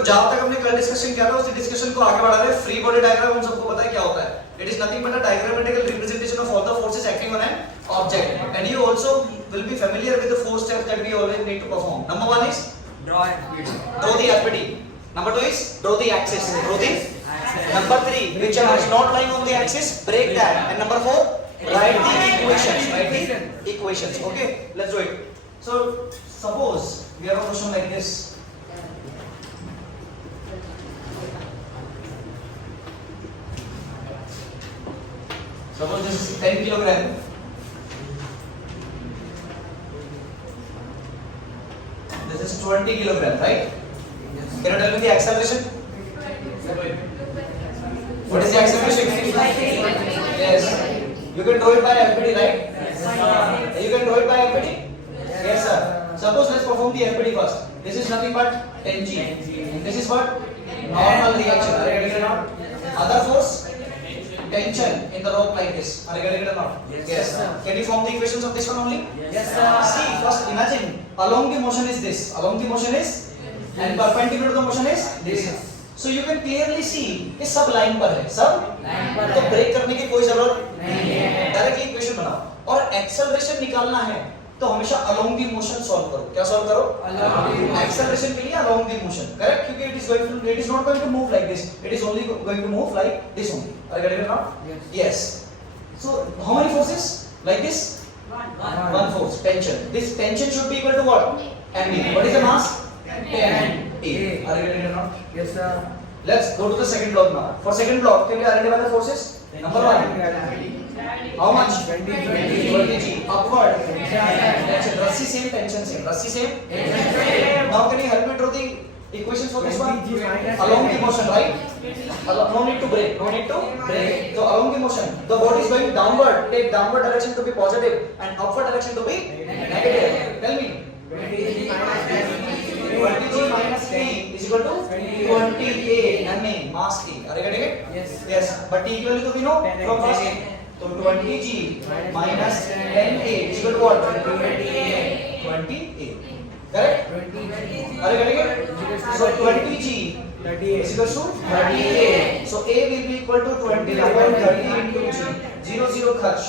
तो जहां तक हमने कल डिस्कशन किया था उस डिस्कशन को आगे बढ़ा रहे हैं। फ्री बॉडी डायग्राम हम सबको पता है क्या होता है। It is nothing but a diagrammatical representation of all the forces acting on an object and you also will be familiar with the four steps that we always need to perform. Number 1 is Draw FBD. draw the FBD. Number 2 is draw the axis. Draw the number 3 whichever is not lying on the axis break that, and number 4 write the equations. Write the equations. Okay, let's do it. So suppose we have a question like this. Suppose this is 10 kilogram. This is 20 kilogram, right? Can you tell me the acceleration? What is the acceleration? Yes. You can do it by FBD, right? You can do it by FBD? Yes, sir. Suppose let's perform the FBD first. This is nothing but 10G. This is what? Normal reaction. Are you getting it or not? Other force? Tension in the rope like this. Are you getting it or not? Yes, sir. Can you form the equations of this one only? Yes, sir. See, first imagine along the motion is this. Along the motion is and perpendicular to the motion is this. So you can clearly see ये सब line पर है. सब line पर तो है. Break करने की कोई जरूरत नहीं है. डायरेक्टली इक्वेशन बनाओ और एक्सेलरेशन निकालना है तो हमेशा अलोंग दी मोशन सॉल्व करो. क्या सॉल्व करो? एक्सेलरेशन के लिए अलोंग दी मोशन. करेक्ट? क्योंकि it is not going to move like this. It is only going to move like this only. Are you getting it now? Yes. So how many forces like this? One force, tension. This tension should be equal to what? MB. What is the mass? 10 A. Are you getting it or not? Yes, sir. Let's go to the second block now. For second block, can we identify the forces? Number 1. How much? 20 G. Upward. Tension. Rassi same, tension same. Rassi same. Now can you help me draw the equations for this one? Along the motion, right? No need to break. No need to break. So along the motion, the body is going downward. Take downward direction to be positive and upward direction to be negative. Tell me. 20 G minus T is equal to 20 A MA mass T. Are you getting it? Yes. Yes. But T equal to we know from first. So 20 G minus 10 A is equal to what? 20 A. Correct? Are you getting it? So 20 G is equal to 30 A. So A will be equal to 20 divided by 30 into G. 0 खर्च.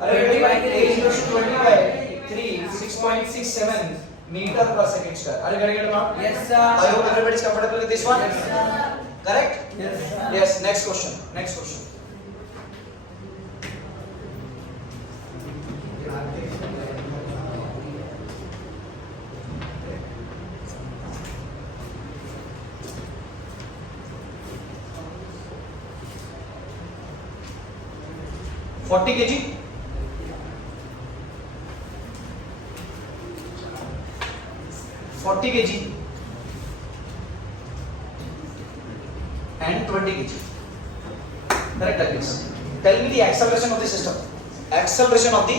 Are you getting it? A is equal to 20 by 3, 6.67 meter per second square. Are you getting it or not? Yes, sir. I hope everybody is comfortable with this one. Yes, sir. Correct? Yes, sir. Yes. Next question. Next question. Forty kg. Forty kg and 20 kg. Correct like this. Tell me the acceleration of the system. Acceleration of the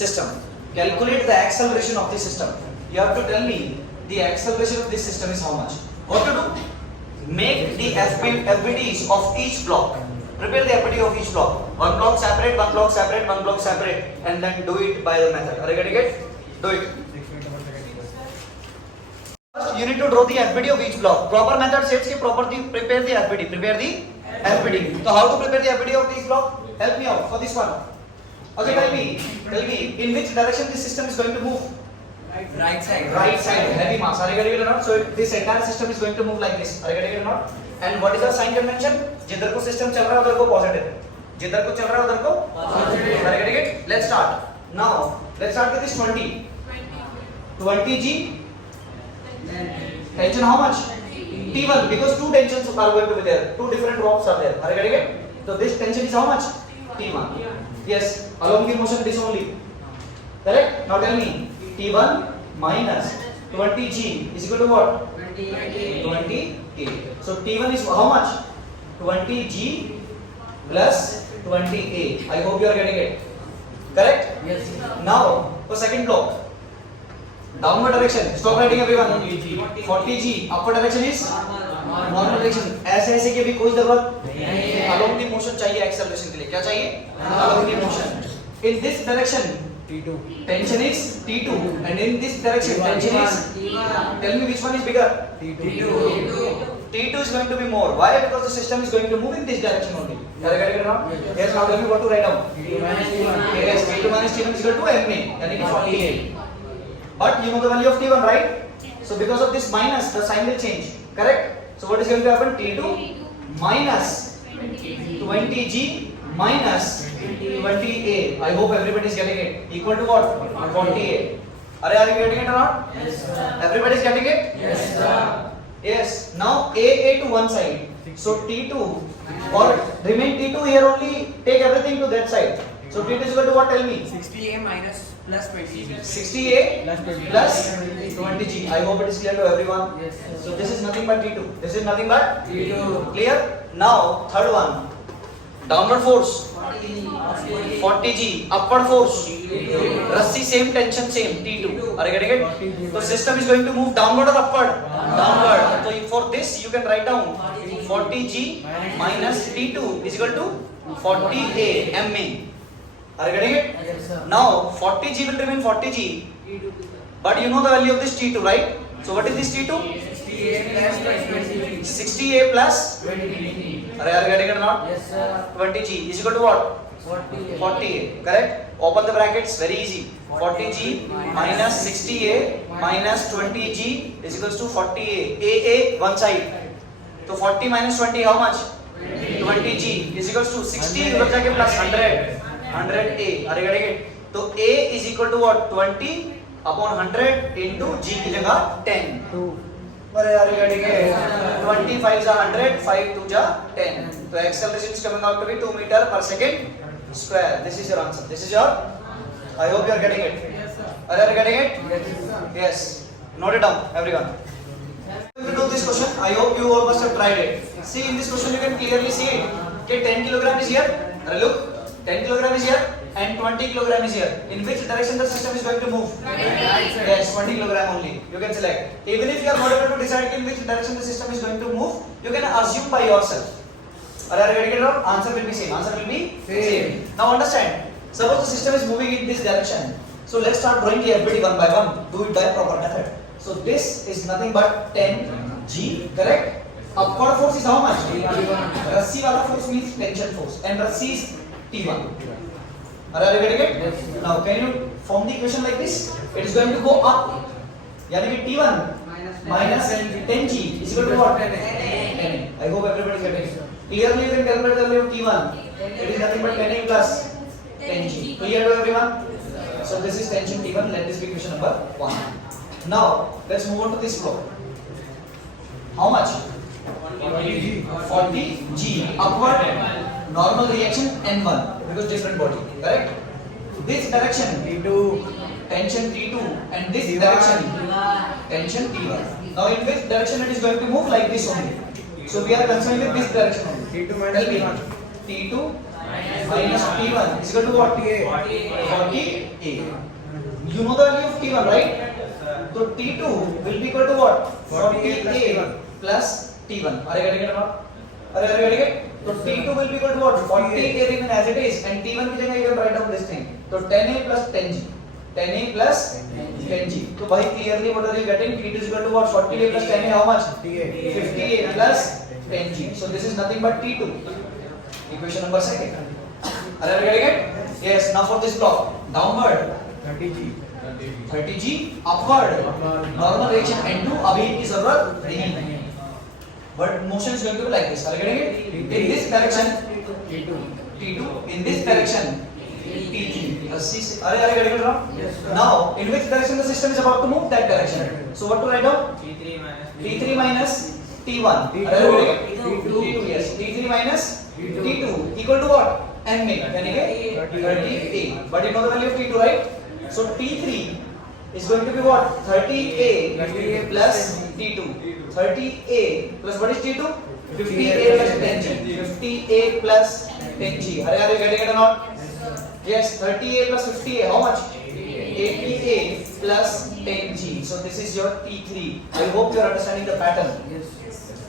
system. Calculate the acceleration of the system. You have to tell me the acceleration of this system is how much. What to do? Make the FBDs of each block. Prepare the FBD of each block. One block separate, one block separate, one block separate, and then do it by the method. Are you getting it? Do it. You need to draw the FBD of each block. Proper method says कि prepare the FBD. Prepare the FBD. So how to prepare the FBD of each block? Help me out for this one. Okay, tell me in which direction this system is going to move? Right side. Right side. Heavy mass. Are you getting it or not? So this entire system is going to move like this. Are you getting it or not? And what is the sign convention? जिधर को system चल रहा है उधर को positive. जिधर को चल रहा है उधर को positive. Are you getting it? Let's start. Now let's start with this 20. 20 G. Tension how much? T1 because two tensions are going to be there. Two different ropes are there. Are you getting it? So this tension is how much? T1. Yes. Along the motion this only. Correct? Now tell me. T1 minus 20G is equal to what? 20 A. So T1 is how much? 20G plus 20A. I hope you are getting it. Correct? Yes. Now for second block. Downward direction. Stop writing everyone. 40G. Upward direction is normal direction. ऐसे की भी कोई जरूरत नहीं है. Along the motion चाहिए acceleration के लिए. क्या चाहिए? Along the motion. In this direction T2. Tension is T2, and in this direction tension is. Tell me which one is bigger. T2. T2 is going to be more. Why? Because the system is going to move in this direction only. Correct or not? Yes. Now tell me what to write down. T2 minus T1. Yes. T2 minus T1 is equal to MA. Yani ki 48. But you know the value of T1, right? So because of this minus, the sign will change. Correct? So what is going to happen? T2 minus 20G minus 20A. I hope everybody is getting it. Equal to what? 48. Are you getting it or not? Yes, sir. Everybody is getting it? Yes, sir. Yes. Now AA to one side. So T2 or remain T2 here only. Take everything to that side. So T2 is equal to what? Tell me. 60A minus plus 20. 60A Plus 20. plus 20G. I hope it is clear to everyone. Yes, sir. So this is nothing but T2. This is nothing but T2. Clear? Now third one. Downward force 40G. Upward force. Rassi same tension same T2. Are you getting it? So system is going to move downward or upward? Downward. So for this you can write down 40G minus T2 is equal to 40A MA. Are you getting it? Yes, sir. Now 40G will remain 40G, but you know the value of this T2, right? So what is this T2? 60A plus 20. 60A plus 20. are you getting it or not? Yes, sir. 20G is equal to what? 40. 40A, correct? Open the brackets, very easy. 40G minus 60A minus 20G is equals to 40A. AA one side. So 40 minus 20 how much? 20G is equals to 60 उधर जाके plus 100. 100A. Are you getting it? So A is equal to what? 20 upon 100 into G की जगह 10. 2. अरे यार getting it? 25 is 100, 5 2 is 10. So acceleration is coming out to be 2 meter per second square. This is your answer. This is your. I hope you are getting it. Yes, sir. Are you getting it? Yes, sir. Yes. Note it down, everyone. We do this question. I hope you all must have tried it. See in this question you can clearly see it. Okay, 10 kilogram is here. Look, 10 kilogram is here and 20 kilogram is here. In which direction the system is going to move? Right side. Yes, 20 kilogram only. You can select. Even if you are not able to decide in which direction the system is going to move, you can assume by yourself. Are you getting it wrong? Answer will be same. Answer will be Same. Now understand. Suppose the system is moving in this direction. So let's start drawing the FBD one by one. Do it by proper method. So this is nothing but 10G, correct? Upward force is how much? Rassi wala force means tension force, and Rassi is T1. Are you getting it? Yes, sir. Now can you form the equation like this? It is going to go up. Yani ki T1 minus 10G is equal to what? 10A. I hope everybody is getting it. Clearly you can calculate the value of T1. It is nothing but 10A plus 10G. Clear to everyone? So this is tension T1. Let this be equation number 1. Now let's move on to this flow. How much? 40G. Upward normal reaction N1 because different body. Correct? This direction T2. tension T2 and this direction tension T1. Now in which direction it is going to move? Like this only. So we are concerned with this direction only. T2 minus Tell me. T1. T2 minus T1 is equal to what? 40A. You know the value of T1, right? So T2 will be equal to what? 40A plus T1. Are you getting it or not? Are you getting it? So T2 will be equal to what? 40A remain as it is, and T1 की जगह you can write down this thing. So 10A plus 10G. 10A plus 10G. So by clearly what are you getting? T2 is equal to what? 40A plus 10A how much? 50A plus 10G. So this is nothing but T2. Equation number 2. Are you getting it? Yes. Now for this block, downward 30G. 30G, upward normal reaction N2 अभी इनकी जरूरत नहीं है. But motion is going to be like this. Are you getting it? In this direction T2. In this direction T3. Are you getting it wrong? Yes, sir. Now in which direction the system is about to move? That direction. So what to write down? T3 minus T1. T2. Are you getting it? T2. T2. Yes. T3 minus T2. T2 equal to what? MA. यानी कि 30A. But you know the value of T2, right? So T3 is going to be what? 30A plus T2. 30A plus what is T2? 50A plus 10G. 50A plus 10G. Are you getting it or not? Yes. 30A plus 50A. How much? 80A plus 10G. So this is your T3. I hope you are understanding the pattern.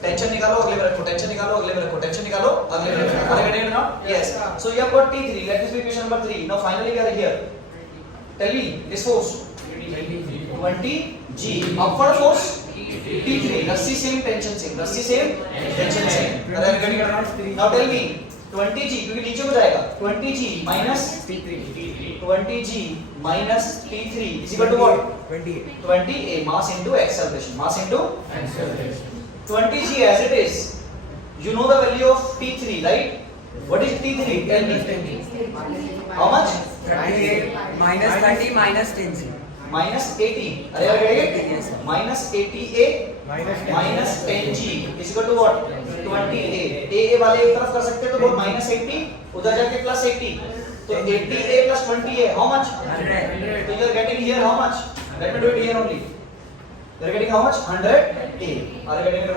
Tension निकालो अगले में रखो. Tension निकालो अगले में रखो. Tension निकालो अगले में रखो. Are you getting it or not? Yes. So you have got T3. Let this be equation number 3. Now finally we are here. Tell me this force. 20 G. Upward force T3. रस्सी same tension same. रस्सी same tension same. Are you getting it? Now tell me 20 G क्योंकि नीचे हो जाएगा 20 G minus T3. 20 G minus T3 is equal to what? 28. 20 A mass into acceleration. Mass into Acceleration. 20 G as it is. You know the value of T3, right? What is T3? Tell me. How much? 38 minus 30 minus 10G. Minus 80. अरे यार करेंगे? Yes, sir. Minus 80 A minus 10 G is equal to what? 20 A. A वाले एक तरफ कर सकते हैं तो बहुत minus 80 उधर जाके plus 80. तो 80 A plus 20 A how much? 100. So you are getting here how much? Let me do it here only. You are getting how much? 100 A. Are you getting it?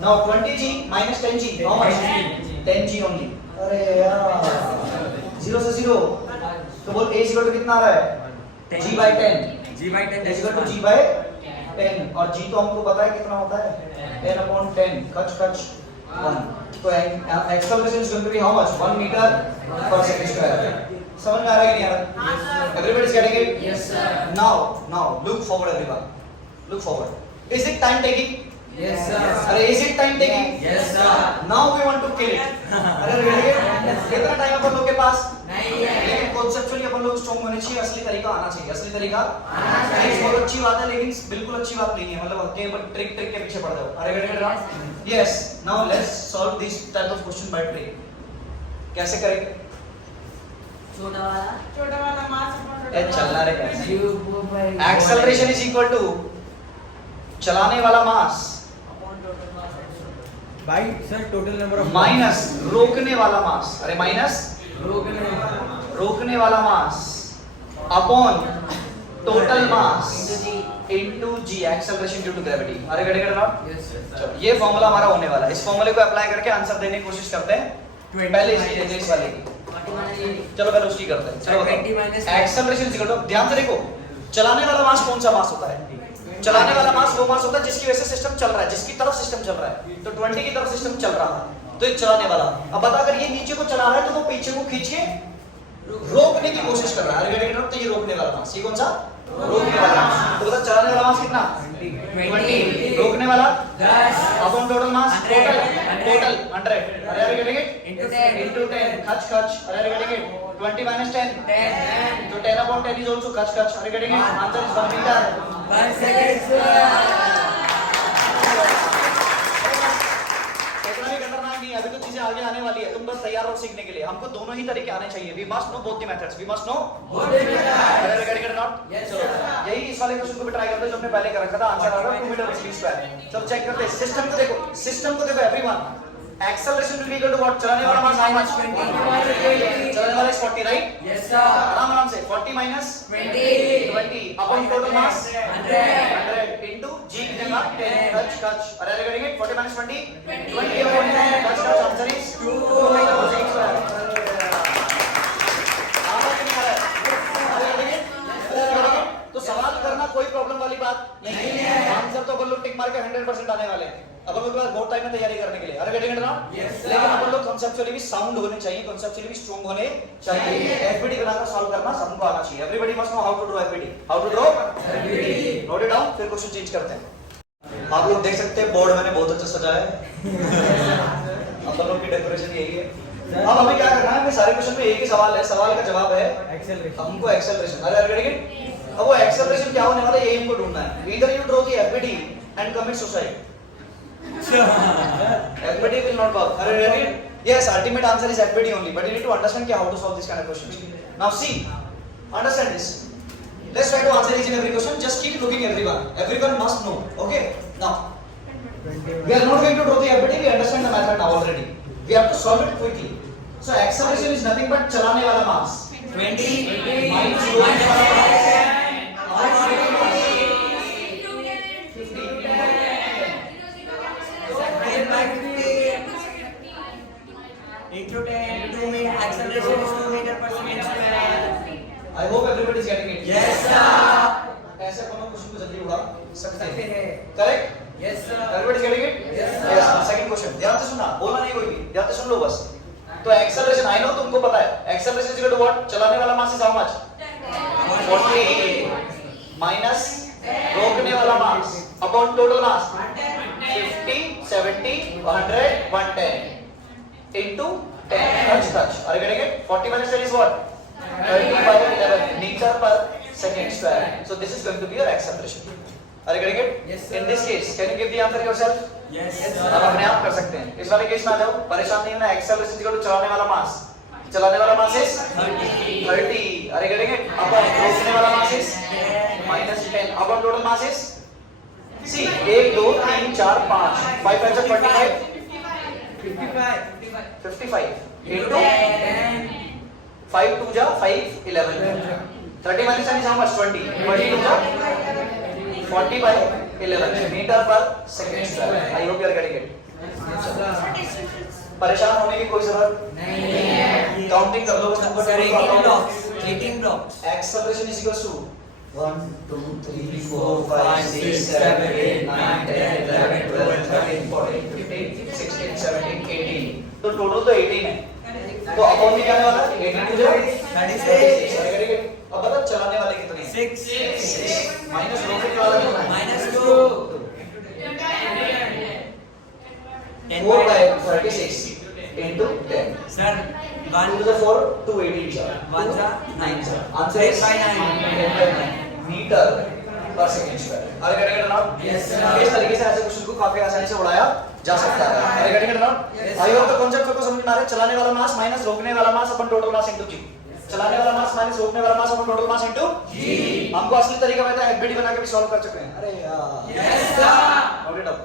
Now 20 G minus 10 G how much? 10 G only. अरे यार 0 से 0 तो बोल A is equal to कितना आ रहा है? G by 10. G by 10 is equal to G by 10 और G तो हमको पता है कितना होता है 10 upon 10 कच 1 तो acceleration is going to be how much 1 meter per second square समझ में आ रहा है कि नहीं आ रहा everybody is getting it Yes, sir. now look forward everyone look forward is it time taking Yes, sir. अरे is it time taking Yes, sir. now we want to kill it अरे कितना टाइम अपन लोग के पास नहीं है. लेकिन conceptually अपन लोग strong होने चाहिए असली तरीका आना चाहिए असली तरीका आना चाहिए. बहुत अच्छी बात है लेकिन बिल्कुल अच्छी बात नहीं है मतलब हल्के पर ट्रिक ट्रिक के पीछे पड़ जाओ अरे गड़े yes now let's solve this type of question by trick कैसे करेंगे छोटा वाला मास ए चलना रे एक्सेलरेशन इज इक्वल टू चलाने वाला mass By sir total number of minus रोकने वाला मास अरे माइनस रोकने वाला mass upon total mass into g acceleration due to gravity अरे गड़े गड़े नॉट Yes, sir. चलो ये फॉर्मूला हमारा होने वाला है इस फॉर्मूले को अप्लाई करके आंसर देने की कोशिश करते हैं पहले इसकी देते हैं इस वाले की चलो पहले उसकी करते हैं चलो 20 minus एक्सेलरेशन इक्वल टू ध्यान से देखो चलाने वाला मास कौन सा मास होता है चलाने वाला मास वो मास होता है जिसकी वजह से सिस्टम चल रहा है जिसकी तरफ सिस्टम चल रहा है तो 20 की तरफ सिस्टम चल रहा है तो ये चलाने वाला अब बता अगर ये नीचे को चला रहा है तो वो पीछे को खींच के रोकने की कोशिश कर रहा है अरे तो ये रोकने वाला मास ये कौन सा रोकने वाला मास तो बता चलाने वाला मास कितना 20 रोकने वाला 10 अपॉन टोटल मास 100 टोटल 100 अरे are getting it into 10 into 10 खच अरे are getting it 20 minus 10 10 so 10 upon 10 is also खच अरे getting it answer is 1 meter 1 second sir. इतना भी खतरनाक नहीं है अभी तो चीजें आगे आने वाली है तुम बस तैयार हो सीखने के लिए हमको दोनों ही तरीके आने चाहिए we must know both the methods we must know Both the methods. Are getting it not Yes, चलो sir. यही इस वाले क्वेश्चन को भी ट्राई करते हैं जो हमने पहले कर रखा था आंसर आ रहा है 2 मीटर per स्क्वायर चलो चेक करते हैं सिस्टम को देखो everyone acceleration will be equal to what चलाने वाला मास हाउ मच 20 चलाने वाला इज 40 राइट Yes, sir. आराम से 40 minus 20 upon total mass 100 into g कितना 10 कच अरे अरे करेंगे 40 minus 20 20 upon 10 कच आंसर इज 2 मीटर पर सेकंड स्क्वायर आ रहा है कि नहीं आ रहा है अरे करेंगे तो सवाल करना कोई प्रॉब्लम वाली बात नहीं है आंसर तो अपन लोग टिक मार के 100% आने वाले हैं अपन लोग के पास बहुत टाइम है तैयारी करने के लिए अरे गेटिंग इट ना लेकिन अपन लोग कांसेप्चुअली भी साउंड होने चाहिए कांसेप्चुअली भी स्ट्रांग होने चाहिए एफबीडी बनाकर सॉल्व करना सबको आना चाहिए everybody must know how to draw FBD how to draw FBD note it down फिर क्वेश्चन चेंज करते हैं आप लोग देख सकते हैं बोर्ड मैंने बहुत अच्छा सजाया है अपन लोग की डेकोरेशन यही है अब हमें क्या करना है हमें सारे क्वेश्चन में एक ही सवाल है सवाल का जवाब है Acceleration. हमको एक्सेलरेशन अरे अरे गेटिंग अब वो एक्सेलरेशन क्या होने वाला है ये हमको ढूंढना है either you draw the FBD and commit suicide FBD will not work. Are you ready? Yes, ultimate answer is FBD only. But you need to understand how to solve this kind of questions. Now see, understand this. Let's try to answer each and every question. Just keep looking everyone. Everyone must know. Okay? Now, we are not going to draw the FBD. We understand the method now already. We have to solve it quickly. So acceleration is nothing but चलाने वाला mass. 20 minus रोकने वाला mass. into 10 2 meter acceleration is 2 meter per second square. I hope everybody is getting it. Yes, sir. ऐसे अपन लोग question को जल्दी उड़ा सकते सकते हैं. हैं. Correct? Yes, sir. Everybody is getting it? Yes, sir. Yes. Second question. ध्यान से सुनना, बोलना नहीं कोई भी. ध्यान से सुन लो बस. तो acceleration I know तुमको पता है. Acceleration is equal to what? चलाने वाला mass is how much? 1 40 minus रोकने वाला mass upon total mass 50 70 100 110 into 10 touch. Are you getting it? 40 minus 10 is what? 30 by 11 meter per second square. So this is going to be your acceleration. Are you getting it? Yes, sir. In this case, can you give the answer yourself? Yes, आप अपने आप कर सकते हैं. इस वाले case में आ जाओ. परेशान नहीं होना. Acceleration इक्वल टू चलाने वाला मास. चलाने वाला मास is 30. Are you getting it? Upon रोकने वाला मास is minus 10. Upon total mass is see 1 2 3 4 5 5 5 25 55 into 5 2 ja 5 11 30 minus 10 is how much 20 22 ja 40 by 11 meter per second square. I hope you are getting it. परेशान होने की कोई जरूरत नहीं है. Counting कर लो बस number. Sir, 18 blocks. 18 blocks. Acceleration is equals to 1 2 3 4 5 6 7 8 9 10 11 12 13 14 15 16 17 18. तो टोटल तो 18 है. तो अपॉन में क्या आने वाला है? 18 जो 36. अब बता चलाने वाले कितने हैं? 6 माइनस रोकने वाला कितना है? -2. 4 by 36 into 10. Sir, 1 to 1 the 4 2 18 sir. 1 जा 9 sir. Answer is 10 by 9. 10 by 9 meter per second square. Are you getting it now? Yes, sir. इस तरीके से ऐसे क्वेश्चन को काफी आसानी से उड़ाया जा सकता है. Are you getting it now? I hope the concept को समझ में आ रहा है. चलाने वाला मास माइनस रोकने वाला मास अपन टोटल मास इनटू जी. चलाने वाला मास माइनस रोकने वाला मास अपन टोटल मास इनटू जी. हमको असली तरीका पता है. एफबीडी बना के भी सॉल्व कर चुके हैं. अरे यार. Yes, sir. Note it up.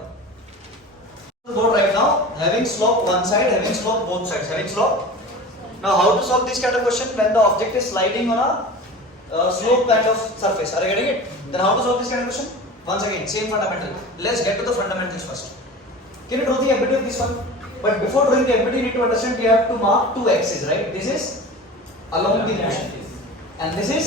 Board right now, having slope one side, having slope both sides, having slope. Now, how to solve this kind of question when the object is sliding on a slope kind of surface? Are you getting it? Then how to solve this kind of question? Once again, same fundamental. Let's get to the fundamentals first. Can you draw the FBT of this one? But before drawing the FBT, you need to understand we have to mark two axes, right? This is along the motion, and this is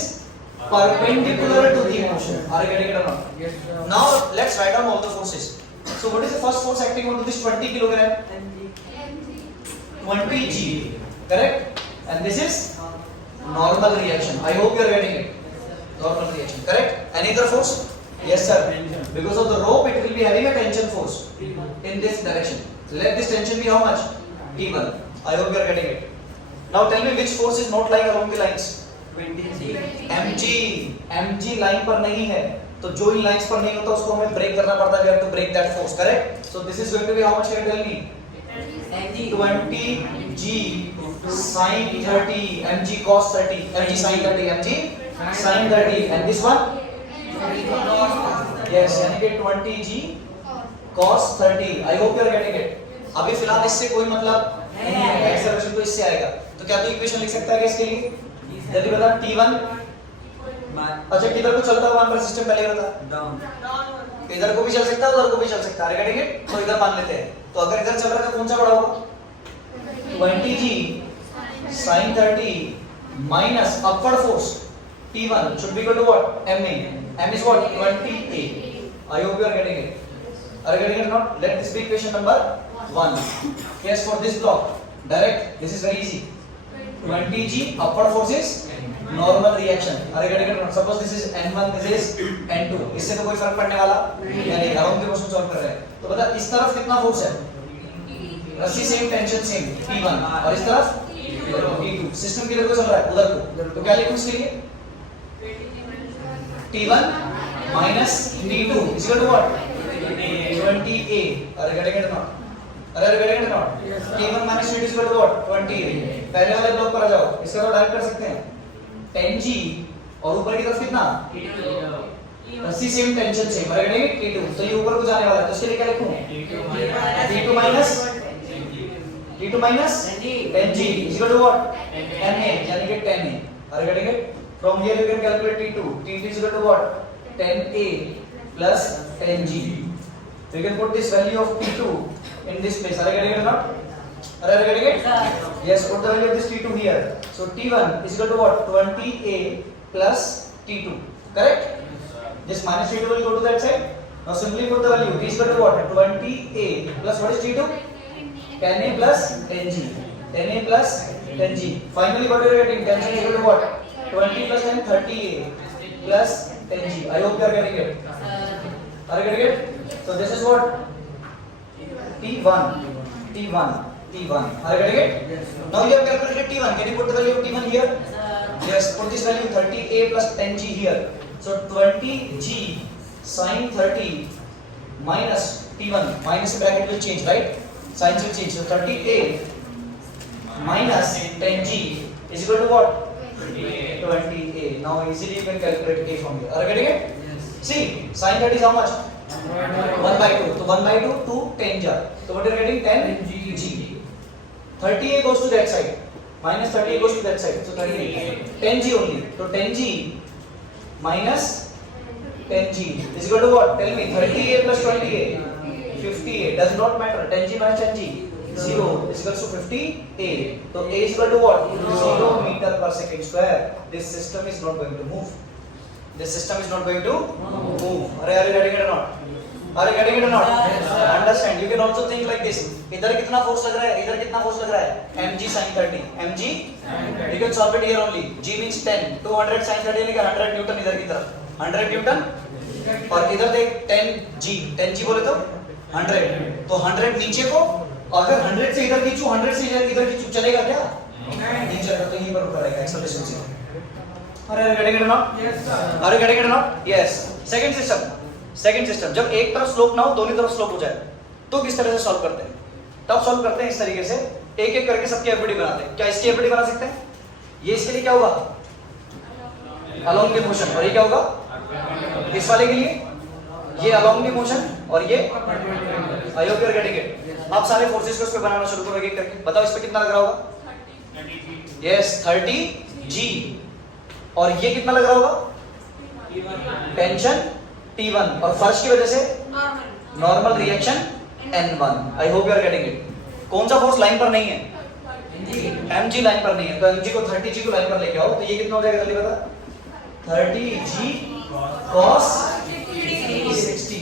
perpendicular to the motion. Are you getting it or not? Yes, sir. Now, let's write down all the forces. So what is the first force acting onto this 20 kilogram? 20 G, correct? And this is normal reaction. I hope you are getting it. Normal reaction, correct? Any other force? Yes, sir. Because of the rope, it will be having a tension force in this direction. Let this tension be how much? T1. I hope you are getting it. Now tell me which force is not lying along the lines? 20 mg line पर नहीं है, तो जो इन lines पर नहीं होता उसको हमें ब्रेक करना पड़ता है. We have to break that force, correct? So this is going to be how much? Can you tell me? 20 g sin 30 mg cos 30 mg sin 30 mg sin 30 and this one yes यानी कि 20 g cos 30. I hope you are getting it. अभी फिलहाल इससे कोई मतलब नहीं है. Acceleration तो इससे आएगा. तो क्या तू इक्वेशन लिख सकता है क्या इसके लिए? जल्दी बता. T1 अच्छा टीवर को चलता हुआ हमारा सिस्टम पहले होता down. इधर को भी चल सकता है उधर को भी चल सकता है. Getting it? तो इधर मान लेते हैं. तो अगर इधर चल रहा है तो कौन सा बड़ा होगा? 20g sin 30 minus upward force T1 should be equal to what? Ma. M is what? 20a. I hope you are getting it. Are you getting it or not? Let this be equation number 1. Yes, for this block direct this is very easy. 20g upward force is normal reaction. Are you getting it or not? Suppose this is n1, this is n2. इससे तो कोई फर्क पड़ने वाला नहीं. Around के question solve कर रहे हैं. तो बता इस तरफ कितना फोर्स है? रस्सी सेम टेंशन सेम T1 और इस तरफ T2. सिस्टम किधर को चल रहा है? उधर को. तो क्या लिखूं इसके लिए? T1 minus T2 is equal to what? 20a. Are you getting it or not? Are you getting it or not? T1 minus T2 is equal to what? 20a. पहले वाले ब्लॉक पर आ जाओ. इसका तो डायरेक्ट कर सकते हैं. 10g और ऊपर की तरफ कितना? रस्सी same tension same. Are you getting it? T2. तो ये ऊपर को जाने वाला है. तो इसके लिए क्या लिखूं? T2 minus 10g is equal to what? 10a. यानी कि 10a. Are you getting it? From here you can calculate T2. T2 is equal to what? 10a plus 10g. So you can put this value of T2 in this place. Are you getting it or not? Are you getting it? Yes, put the value of this T2 here. So T1 is equal to what? 20a plus T2. Correct? This minus T2 will go to that side. Now simply put the value. T is equal to what? 20a plus what is T2? 10a plus 10g. 10a plus 10g. Finally what are you getting? Tension is equal to what? 20 plus 10 30a plus 10g. I hope you are getting it. Are you getting it? So this is what T1. Are you getting it? Now you have calculated T1. Can you put the value of T1 here? Yes, put this value 30a plus 10g here. So 20g sin 30 minus T1. Minus bracket will change, right? Signs will change. So 30a minus 10g is equal to what? 20a. Now easily you can calculate a from here. Are you getting it? Yes. See, sin 30 is how much? 1 by 2. So 1 by 2 to 10 jar. So what you are getting? 10g. 30a goes to that side. Minus 30a goes to that side. So 30a. 10g only. So 10g minus 10g is equal to what? Tell me. 30a plus 20a. 50a. Does not matter. 10g minus 10g. 0 is equal to 50a. So a is equal to what? 0 meter per second square. This system is not going to move. This system is not going to move. Are you getting it or not? Are you getting it or not? Yes, sir. Understand. You can also think like this. इधर कितना force लग रहा है? इधर कितना force लग रहा है? mg sin 30. mg. You can solve it here only. g means 10. 200 sin 30 लेके 100 न्यूटन इधर की तरफ. 100 न्यूटन. और इधर देख 10g. 10g बोले तो 100. तो 100 नीचे को अगर 100 से इधर खींचूं 100 से इधर खींचूं चलेगा क्या? नहीं चलेगा. तो यहीं पर रुका रहेगा एक्सेलरेशन से. Are you getting it or not? Yes, sir. Are you getting it or not? Yes. Second system. जब एक तरफ स्लोप ना हो दोनों तरफ स्लोप हो जाए तो किस तरह से सॉल्व करते हैं? तब सॉल्व करते हैं इस तरीके से एक एक करके सबकी एफडी बनाते हैं. क्या इसकी एफडी बना सकते हैं? ये इसके लिए क्या होगा? Along the motion. और ये क्या होगा? इस वाले के लिए ये अलोंग द मोशन और ये I hope you are getting it. आप सारे फोर्सेस को इस पे बनाना शुरू करो एक एक करके. बताओ इस पे कितना लग रहा होगा? Yes 30g. और ये कितना लग रहा होगा? टेंशन T1 और फर्श की वजह से normal reaction N1. I hope you are getting it. कौन सा फोर्स लाइन पर नहीं है? mg लाइन पर नहीं है. तो mg को 30g को लाइन पर लेके आओ तो ये कितना हो जाएगा जल्दी बता. 30g cos 60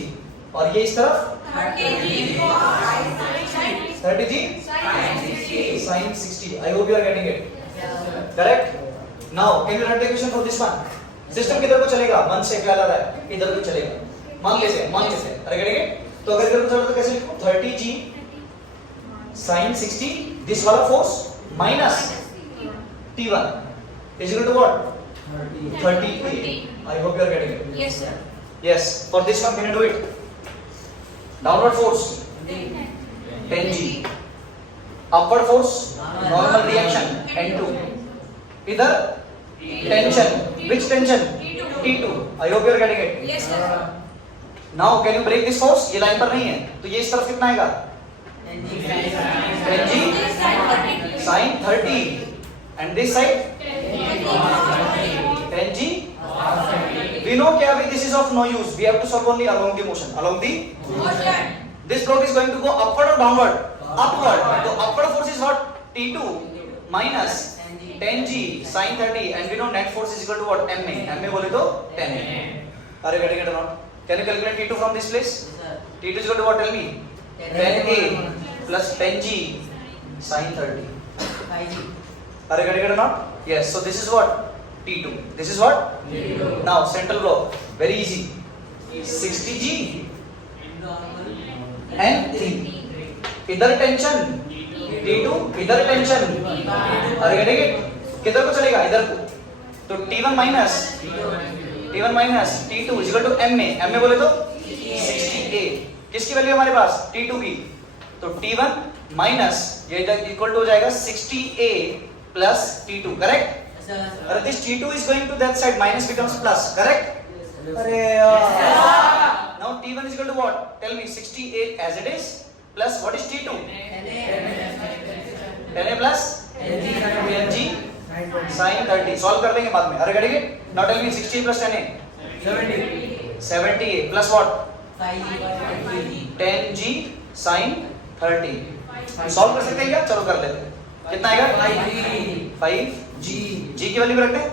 और ये इस तरफ 30g sin 60. I hope you are getting it. Correct. Now, can you write the equation for this one? System किधर को चलेगा? 1 से क्या ला रहा है? इधर को चलेगा. मान लेते हैं. अरे करेंगे? तो अगर इधर को चलो तो कैसे लिखो? 30g sin 60 this वाला force minus T1 is equal to what? 30a. I hope you are getting it. Yes, sir. Yes. For this one, can you do it? Downward force 10g. Upward force normal reaction N2. इधर tension. Which tension? T2. I hope you are getting it. Yes, sir. Now can you break this force? ये line पर नहीं है तो ये इस तरफ कितना आएगा? 10g sin 30 and this side 10g. We know क्या अभी this is of no use. We have to solve only along the motion. Along the this block is going to go upward or downward? Upward. So upward force is what? T2 minus 10g sin 30 and we know net force is equal to what? ma. ma बोले तो 10. Are you getting it or not? Can you calculate T2 from this place? T2 is equal to what? Tell me. 10a plus 10g sin 30. Are you getting it or not? Yes. So this is what? T2. This is what? T2. Now central block. Very easy. 60g and 3. इधर tension T2 इधर tension. अरे getting it? किधर को चलेगा? इधर को. तो T1 minus T2 is equal to ma. ma बोले तो 60a. किसकी वैल्यू हमारे पास? T2 की. तो T1 minus ये इधर इक्वल टू हो जाएगा 60a plus T2. करेक्ट? अरे this T2 is going to that side. Minus becomes plus. Correct? अरे now T1 is equal to what? Tell me 60a as it is plus what is T2? 10a plus 10g sin 30. Solve कर लेंगे बाद में. अरे करेंगे? Now tell me 60 plus 10a 70a plus what? 10g sin 30. Solve कर सकते हैं क्या? चलो कर लेते हैं. कितना आएगा? 5g. g की वैल्यू रखते हैं?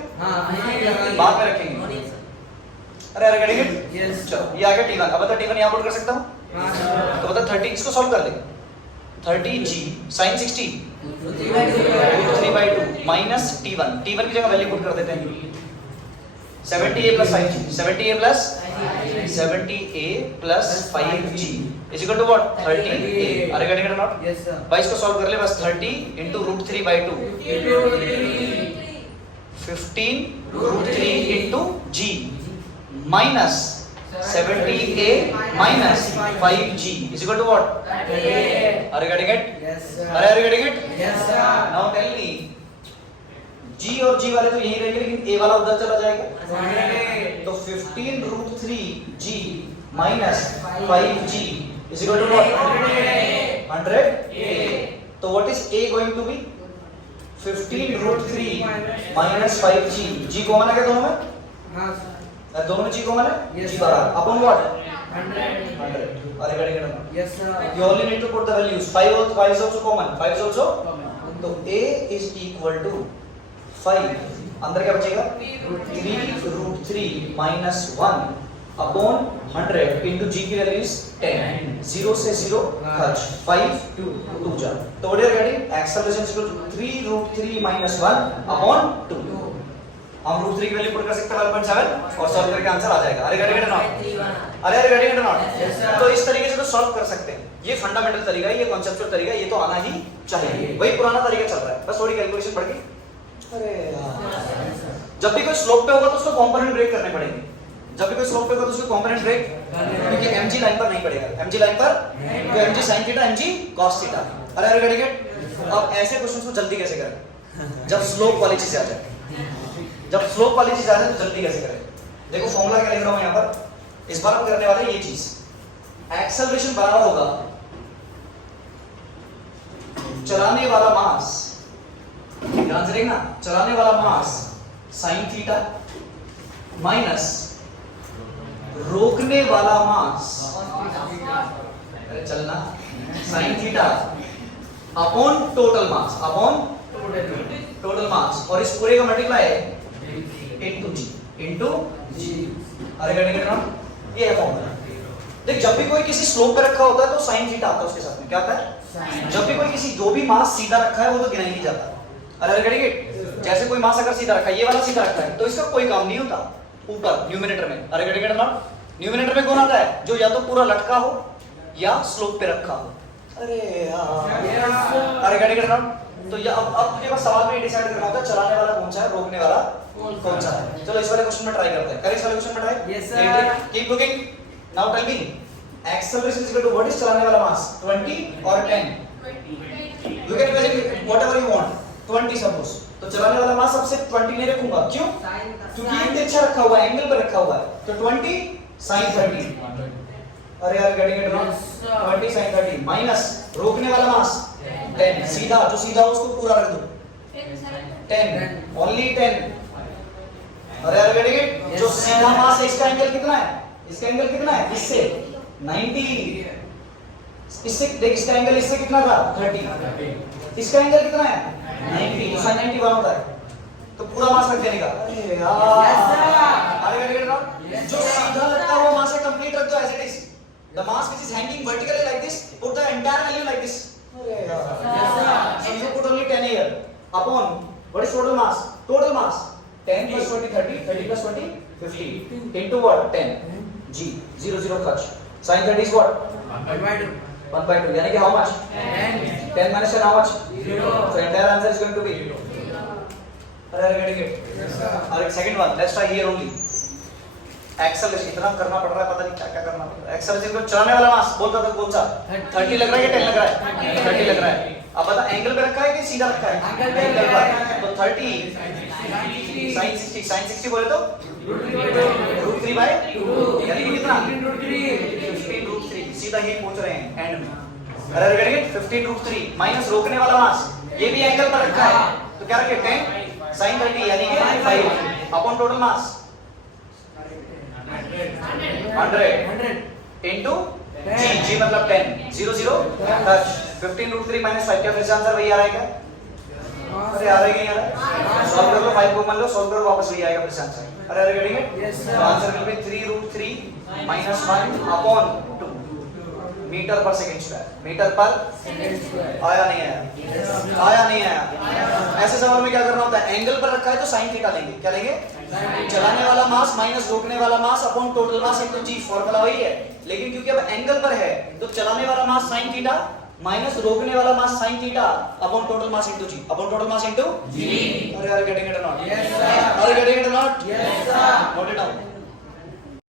बाद में रखेंगे. अरे करेंगे? Yes. चलो ये आ गया T1. अब बता T1 यहाँ पुट कर सकता हूँ? तो बता 30 इसको सॉल्व कर ले. 30g sin 60 3/2 माइनस T1 की जगह वैल्यू पुट कर देते हैं 70A plus 5G 70A plus 5G is equal to what 30A are you getting it or not Yes sir. भाई इसको सॉल्व कर ले बस 30 into √3/2 15 √3 into G minus 70A minus 5G is equal to what are you getting it Yes sir. are you getting it Yes sir. now tell me G और G वाले तो यही रहेंगे लेकिन A वाला उधर चला जाएगा तो 15 √3 G minus 5G is equal to what 100 तो what is A going to be 15 √3 minus 5G G common है क्या दोनों में हाँ दोनों में G कॉमन है Yes, G बराबर upon what 100. 100 अरे करेंगे ना Yes sir. you only need to put the values 5 is also common 5 is also तो A is equal to 5 अंदर क्या बचेगा 3 √3 minus 1 upon 100 into G की वैल्यू इज 10 0 से 0 खर्च 5 2 जा तो what are getting acceleration is 3 √3 minus 1 upon 2 हम √3 की वैल्यू पुट कर सकते हैं 1.7 और सॉल्व करके आंसर आ जाएगा अरे गेटिंग इट नॉट अरे गेटिंग इट नॉट तो इस तरीके से तो सॉल्व कर सकते हैं ये फंडामेंटल तरीका है ये कॉन्सेप्चुअल तरीका है ये तो आना ही चाहिए वही पुराना तरीका चल रहा है बस थोड़ी कैलकुलेशन पढ़ के अरे जब भी कोई स्लोप पे होगा तो उसको कंपोनेंट ब्रेक करने पड़ेंगे जब भी कोई स्लोप पे होगा तो उसको कंपोनेंट ब्रेक क्योंकि mg लाइन पर नहीं पड़ेगा mg लाइन पर तो mg sin theta mg cos theta अरे गेटिंग इट अब ऐसे क्वेश्चंस को जल्दी कैसे करें जब स्लोप वाली चीज आ जाए जब स्लोप वाली चीज आ जाए तो जल्दी कैसे करें देखो फॉर्मूला क्या लिख रहा हूं यहां पर इस बार हम करने वाले ये चीज एक्सेलरेशन बराबर होगा चलाने वाला मास ध्यान से देखना चलाने वाला मास sin थीटा माइनस रोकने वाला मास अरे चलना sin थीटा अपॉन टोटल मास और इस पूरे का मल्टीप्लाई इनटू जी अरे करेंगे ना ये है फॉर्मूला देख जब भी कोई किसी स्लोप पे रखा होता है तो sin थीटा आता है उसके साथ में क्या आता है जब भी कोई किसी जो भी मास सीधा रखा है वो तो गिना ही नहीं जाता अरे करेंगे जैसे कोई मास अगर सीधा रखा है ये वाला सीधा रखा है तो इसका कोई काम नहीं होता ऊपर न्यूमरेटर में अरे करेंगे ना न्यूमरेटर में कौन आता है जो या तो पूरा लटका हो या स्लोप पे रखा हो अरे यार अरे करेंगे ना तो ये अब तुझे बस सवाल में डिसाइड करना होता है चलाने वाला कौन सा है रोकने वाला कौन सा है चलो इस वाले क्वेश्चन में ट्राई करते हैं कर इस वाले क्वेश्चन में try yes sir keep looking now tell me acceleration is equal to what is चलाने वाला मास 20 और 10 you can imagine whatever you want 20 suppose तो चलाने वाला मास सबसे 20 नहीं रखूंगा क्यों क्योंकि ये तिरछा रखा हुआ है एंगल पर रखा हुआ है तो 20 sin 30 अरे यार getting it not 20 sin 30 minus रोकने वाला मास 10 सीधा जो सीधा उसको पूरा रख दो 10 ओनली 10 अरे यार गेटिंग इट जो सीधा मास है इसका एंगल कितना है इसका एंगल कितना है इससे 90 इससे देख इसका एंगल इससे कितना था 30 इसका एंगल कितना है 90 तो sin 90 बना होता है तो पूरा मास रख देने का अरे यार अरे गेटिंग इट नॉट जो सीधा लगता है वो मास है कंप्लीट रख दो as it is the mass which is hanging vertically like this put the entire value like this so you put only 10 here upon what is total mass 10 plus 20 30 30 plus 20 50 into what 10 g 0 0 खर्च sin 30 is what 1/2 यानी कि how much 10 minus 10 how much 0 so entire answer is going to be 0 अरे getting it yes sir और second one let's try here only acceleration इतना करना पड़ रहा है पता नहीं क्या क्या करना पड़ रहा है एक्सेलरेशन को चलाने वाला मास बोलता था कौन सा 30 लग रहा है या 10 लग रहा है 30 लग रहा है अब बता एंगल पे रखा है कि सीधा रखा है एंगल पर तो 30 sin 60 बोले तो √3/2 यानी कि कितना 15√3 सीधा ही पहुंच रहे हैं एंड में अरे करेंगे 15√3 माइनस रोकने वाला मास ये भी एंगल पर रखा है तो क्या रखे 10 sin 30 यानी कि 5 अपॉन टोटल मास 100 into g मतलब 10 0 0 टच 15√3 minus 5 क्या फिर से आंसर वही आ रहा है क्या अरे आ रहा है क्या यार सॉल्व कर लो 5 को मान लो सॉल्व करो वापस वही आएगा फिर से answer are getting it answer will be 3√3 minus 1 upon 2 metre पर सेकंड स्क्वायर, मीटर पर आया नहीं आया, आया नहीं आया। ऐसे सवाल में क्या करना होता है, एंगल पर रखा है तो साइन थीटा लेंगे, क्या लेंगे, चलाने वाला मास माइनस रोकने वाला mass upon total mass into g, formula वही है। लेकिन क्योंकि अब एंगल पर है तो चलाने वाला मास साइन थीटा माइनस रोकने वाला mass sine theta upon total mass into g, upon total mass into g. अरे यार getting it or not? Yes sir. अरे getting it or not? Yes sir. Note it down.